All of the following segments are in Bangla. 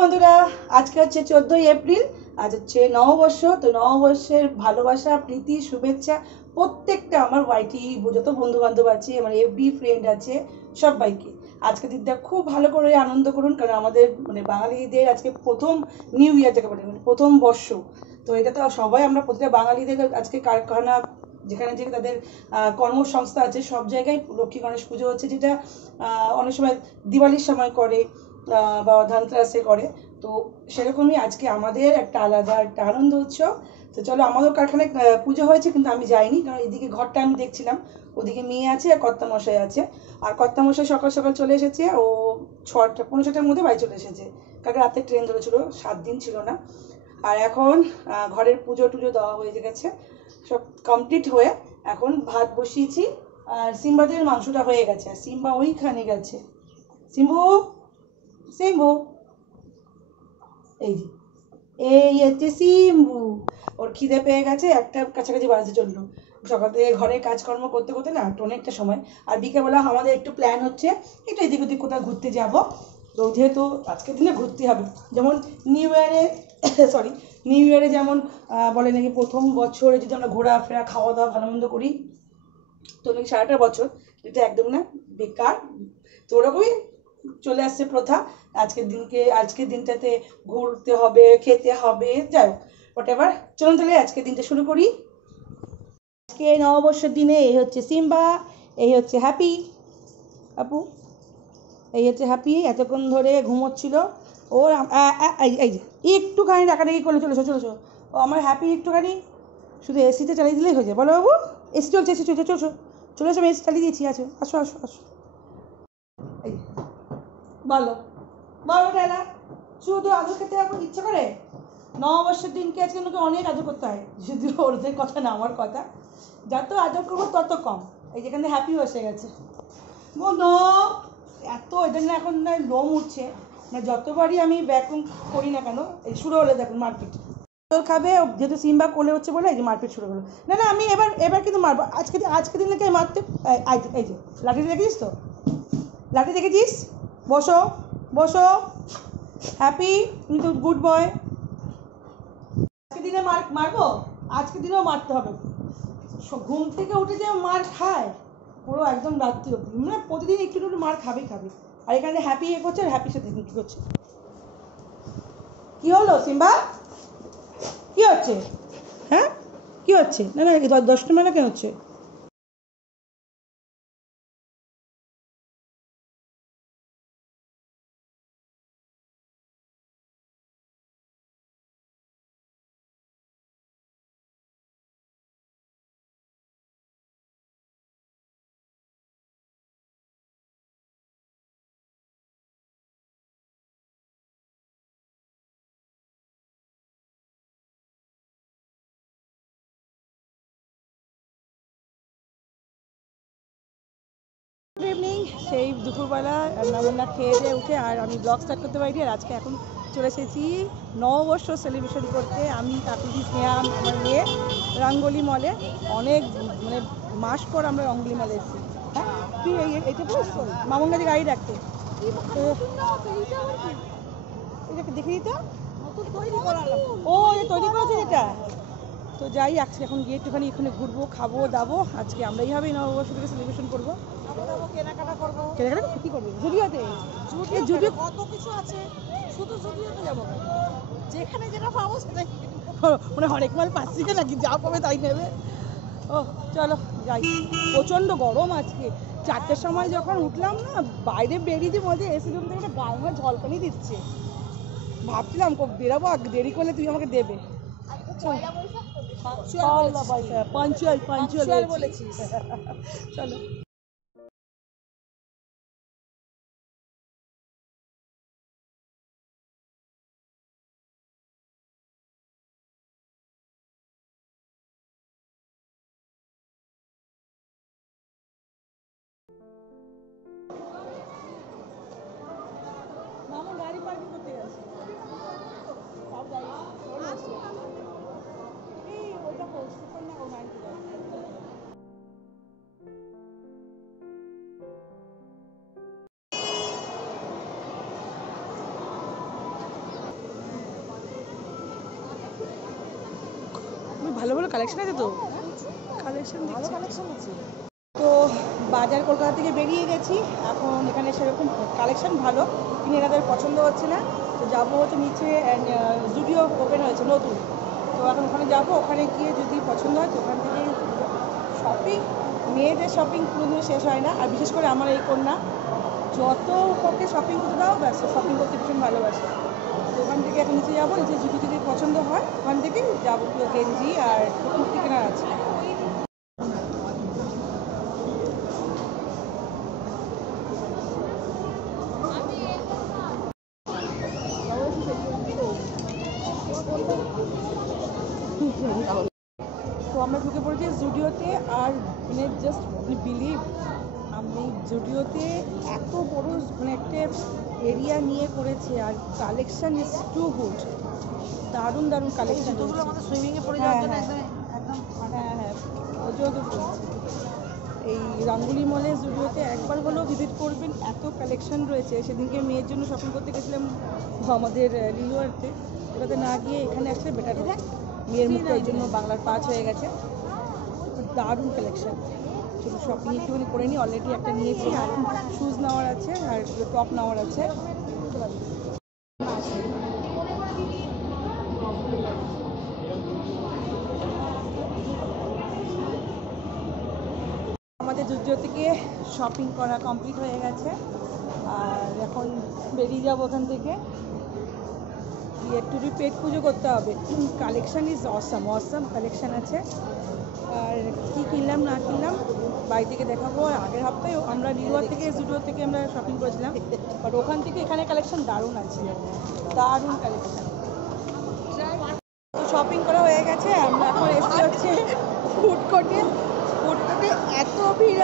বন্ধুরা, আজকে হচ্ছে 14ই এপ্রিল। আজ হচ্ছে নববর্ষ। তো নববর্ষের ভালোবাসা, প্রীতি, শুভেচ্ছা প্রত্যেকটা আমার ওয়াইটি যত বন্ধু বান্ধব আছে, আমার এফবি ফ্রেন্ড আছে, সবাইকে আজকে দিনটা খুব ভালো করে আনন্দ করুন। কারণ আমাদের বাঙালিদের আজকে প্রথম নিউ ইয়ার যাকে বলে, প্রথম বর্ষ। তো এটা তো সবাই আমরা প্রতিটা বাঙালিদের আজকে কারখানা যেখানে যে তাদের কর্মসংস্থা আছে সব জায়গায় লক্ষ্মী গণেশ পুজো হচ্ছে, যেটা অনেক সময় দিওয়ালির সময় করে বা ধনতেরাসে করে। তো সেরকমই আজকে আমাদের একটা আলাদা একটা আনন্দ উৎসব। তো চলো, আমাদের কারখানায় পুজো হয়েছে কিন্তু আমি যাইনি, কারণ এদিকে ঘরটা আমি দেখছিলাম, ওদিকে মেয়ে আছে আর কর্তামশাই আছে। আর কর্তামশাই সকাল সকাল চলে এসেছে, ও 6টা 6:45টার মধ্যে বাড়ি চলে এসেছে। কালকে রাতে ট্রেন ধরেছিল, 7 দিন ছিল না। আর এখন ঘরের পুজো টুজো দেওয়া হয়ে গেছে, সব কমপ্লিট হয়ে এখন ভাত বসিয়েছি। আর সিম্বাদের মাংসটা হয়ে গেছে, আর সিম্বা ওইখানে গেছে। সিম্বু, সিম্বু, এই যে এই হচ্ছে সিম্বু। ওর খিদে পেয়ে গেছে, একটা কাছাকাছি বাজতে চললো। সকাল থেকে ঘরের কাজকর্ম করতে করতে না অনেকটা সময়। আর বিকেলবেলা আমাদের একটু প্ল্যান হচ্ছে একটু এদিক ওদিক কোথাও ঘুরতে যাব। তো যেহেতু আজকের দিনে ঘুরতে হবে, যেমন নিউ ইয়ারে সরি নিউ ইয়ারে যেমন বলে নাকি প্রথম বছরে যদি আমরা ঘোরাফেরা খাওয়া দাওয়া ভালো মন্দ করি, তো নাকি সারাটা বছর, এটা একদম না, বেকার। তো ওরকমই চলে আসছে প্রথা। আজকের দিনটাতে ঘুরতে হবে, খেতে হবে, যাই হোক হোয়াট এভার। চলুন তাহলে আজকের দিনটা শুরু করি। আজকে নববর্ষের দিনে এই হচ্ছে সিম্বা, এই হচ্ছে হ্যাপি আপু, এই হচ্ছে হ্যাপি। এতক্ষণ ধরে ঘুমোচ্ছিল। ওর এই যে একটুখানি ডাকাডাকি করলে চলেছো চলেছো। ও আমার হ্যাপি একটুখানি শুধু এসিতে চালিয়ে দিলেই হয়ে যায়। বলো বাবু, এসি চলছে, এসি চলছে, চলছো চলে এসো, আমি এসি চালিয়ে দিয়েছি। আসো আসো আসো আসো। এই বলো বলো টেলা, শুধু আদর খেতে এখন ইচ্ছে করে? নববর্ষের দিনকে আজকে আমাকে অনেক আদর করতে হয়, যদিও ওদের কথা না আমার কথা। যত আদর করবো তত কম। এই যেখানে হ্যাপি বসে গেছে বন্ধু, এত এদের না এখন না লোম উঠছে। মানে যতবারই আমি ব্যাকুম করি না কেন, এই শুরু হলে দেখুন মারপিট। খাবে যেহেতু সিম্বা কোলে হচ্ছে বলে এই যে মারপিট শুরু হলো। না না, আমি এবার কিন্তু মারবো। আজকে দিন নাকি মারতে। এই যে লাঠি দেখেছিস তো, লাঠি দেখেছিস? বসো বসো হ্যাপি, তুমি তো গুড বয়। আজকে দিনে মারবো, আজকে দিনেও মারতে হবে। ঘুম থেকে উঠে যে মার খায় পুরো একদম রাত্রি অব্দি, মানে প্রতিদিন একটু একটু মার খাবেই খাবে। আর এখানে হ্যাপি এ করছে, আর হ্যাপির সাথে কী করছে? কী হলো সিম্বা, কী হচ্ছে? হ্যাঁ কী হচ্ছে? না না, 10টা মানে কেন হচ্ছে? Good evening. সেই দুপুরবেলা রান্নাবান্না খেয়ে দিয়ে উঠে আর আমি ব্লগ স্টার্ট করতে পারিনি। আর আজকে এখন চলে এসেছি নববর্ষ সেলিব্রেশন করতে। আমি কাকুদি স্নেহা আমার মেয়ে রঙ্গোলি মলে। অনেক মানে মাস পর আমরা রঙ্গোলি মলে এসেছি। হ্যাঁ তুই এইটা বুঝছো মামুন গাড়ি গাড়ি রাখতে এটাকে দেখিনি তো, ও এটা তৈরি করেছে যেটা। তো যাই আজকে এখন গিয়ে একটুখানি এখানে ঘুরবো, খাবো দাবো। আজকে আমরা এইভাবেই নববর্ষ থেকে সেলিব্রেশন করবো। কেনাকাটা করবো কি করবো? জুডিওতে, জুডিও কত কিছু আছে, শুধু জুডিওতে যাবো, যেখানে যেটা পাবো সেটাই। মানে হরেক মাল পাচ্ছি নাকি, যা পাবে তাই নেবে। ও চলো যাই। প্রচণ্ড গরম আজকে। 4টের সময় যখন উঠলাম না, বাইরে বেরিয়ে মধ্যে এসি রুম থেকে একটা গায়ে আমার ঝলকানি দিচ্ছে। ভাবছিলাম বেরোবো, দেরি করলে তুই আমাকে দেবে। পাঞ্চুয়াল পাঞ্চুয়াল বলেছিস। চলো। মামা গাড়ি পার্কিং করতে গেছে, সব গাড়ি এই ওইটা সুপার না ও 90। ভালো ভালো কালেকশন আছে তো, কালেকশন আছে তো। বাজার কলকাতা থেকে বেরিয়ে গেছি, এখন এখানে সেরকম কালেকশন ভালো কিন্তু এনাদের পছন্দ হচ্ছে না, তো যাবো হচ্ছে নিচে জুডিও ওপেন হয়েছে নতুন, তো এখন ওখানে যাবো, ওখানে গিয়ে যদি পছন্দ হয় তো ওখান থেকে শপিং। মেয়েদের শপিং কোনোদিনও শেষ হয় না, আর বিশেষ করে আমার এই কন্যা যত ওকে শপিং করতে দাও ব্যাস শপিং করতে ভীষণ ভালোবাসে। তো ওখান থেকে এখন নিচে যাবো, নিচে যদি যদি পছন্দ হয় ওখান থেকে যাবতীয় গেঞ্জি আর কুর্তি কেনার আছে। তো আমরা ঢুকে পড়েছি জুডিওতে, আর মানে জাস্ট বিলিভ, আমি জুডিওতে এত বড় মানে একটা এরিয়া নিয়ে করেছে, আর কালেকশন ইজ টু গুড, দারুণ দারুণ কালেকশন। জুতোগুলো আমাদের সুইমিংয়ে পড়ে যাওয়ার জন্য একদম হ্যাঁ হ্যাঁ ওটাও তো বলছি। এই রাঙ্গুলি মলে জুডিওতে একবার হলেও ভিজিট করবেন, এত কালেকশন রয়েছে। সেদিনকে মেয়ের জন্য শপিং করতে গেছিলাম আমাদের লিলুয়ারতে, ওটাতে না গিয়ে এখানে আসলে বেটার হয়। মেয়ের মুখটার জন্য বাংলার 5 হয়ে গেছে, দারুণ কালেকশন। শুধু শপিং একটুখানি করে নিই, অলরেডি একটা নিয়েছি, আর শুজ নেওয়ার আছে আর টপ নেওয়ার আছে। আমাদের জুডিও থেকে শপিং করা কমপ্লিট হয়ে গেছে, আর এখন বেরিয়ে যাবো ওখান থেকে, একটু পেট পুজো করতে হবে। Collection is awesome awesome collection আছে, আর কী কিনলাম না কিনলাম বাড়ি থেকে দেখাবো। আর আগের হপ্তাহে আমরা লিলুয়ার থেকে জুডিও থেকে আমরা শপিং করেছিলাম, বাট ওখান থেকে এখানে কালেকশান দারুণ আছে, দারুণ কালেকশান। তো শপিং করা হয়ে গেছে, আমরা এখন এসে হচ্ছে ফুড কোর্টে। ফুড কোর্টে এত ভিড়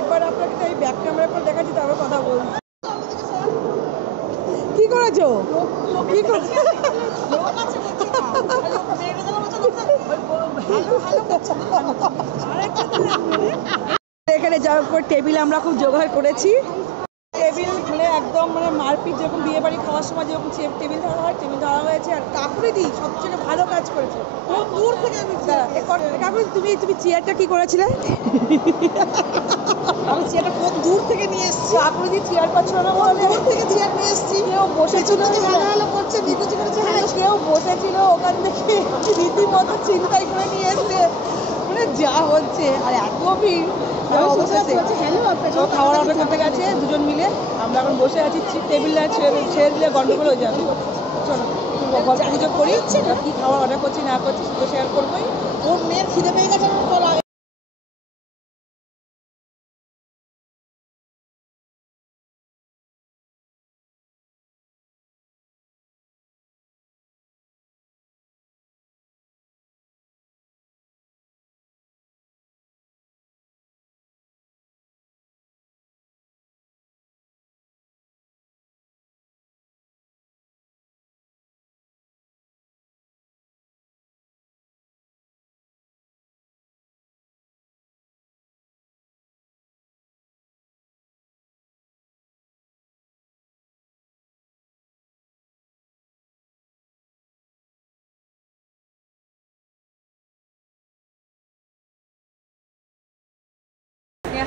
একবার আপনাকে তো এই ব্যাক ক্যামেরা করে দেখাচ্ছি, তারপর কথা বলছি। কি করেছো? কি করছো? এখানে যাওয়ার পর টেবিল আমরা খুব জোগাড় করেছি, টেবিল মানে একদম মানে মারপিট যখন বিয়ে বাড়ি খাওয়ার সময় যেরকম টেবিল ধরা হয় টেবিল ধরা হয়েছে। আর কাকুরিদি সবচেয়ে ভালো কাজ করেছে, খুব দূর থেকে আমি কাকুরি তুমি চেয়ারটা কি করেছিলে? আমি চেয়ারটা খুব দূর থেকে নিয়ে এসেছি, কাকুরিদি চেয়ার পাচ্ছিল না বলে দূর থেকে চেয়ার নিয়ে এসেছি। কেউ বসেছিল ভালো করছে, বিকুচি করেছে, কেউ বসেছিল ওখান থেকে রীতিমতো চিন্তাই করে নিয়ে এসছে, মানে যা হচ্ছে। আর এত ভিড়, খাওয়ার অর্ডার করতে গেছে দুজন মিলে, আমরা এখন বসে আছি, টেবিলটা ছেড়ে দিলে গন্ডগোল হয়ে যাবে। চলো গল্প গুজব করি, কি খাওয়ার অর্ডার করছি না করছি সেটা শেয়ার করবোই। ওর মেয়ের খিদে পেয়ে গেছে,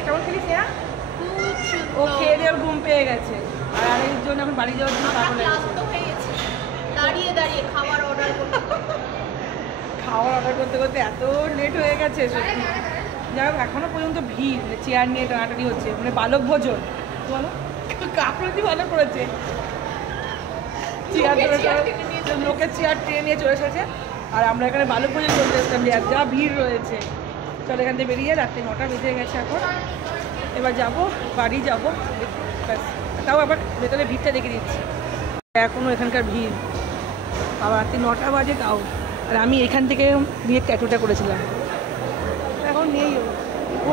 কেমন খেলিস না? ও খেয়ে দিয়ে ঘুম পেয়ে গেছে, আর আরেক জন এখন বাড়ি যাওয়ার জন্য পাগল হয়ে গেছে। দাঁড়িয়ে দাঁড়িয়ে খাবার অর্ডার করতে করতে এত লেট হয়ে গেছে সত্যি। যাই হোক এখনো পর্যন্ত ভিড়, চেয়ার নিয়ে টানাটানি হচ্ছে, মানে বালক ভোজন বলো, কাপড়ি ভালো করেছে, চেয়ার লোকের চেয়ার টেনে নিয়ে চলে এসেছে, আর আমরা এখানে বালক ভোজন করতে এসেছিলাম, যা ভিড় রয়েছে। চলো এখান থেকে বেরিয়ে, রাত্রি 9টা বেজে গেছে এখন, এবার যাবো বাড়ি যাবো, ব্যাস। তাও আবার ভেতরে ভিড়টা দেখে দিচ্ছি, এখনও এখানকার ভিড়, আবার রাত্রি 9টা বাজে তাও। আর আমি এখান থেকে বিয়ের ট্যাটুটা করেছিলাম, এখন নেই ও।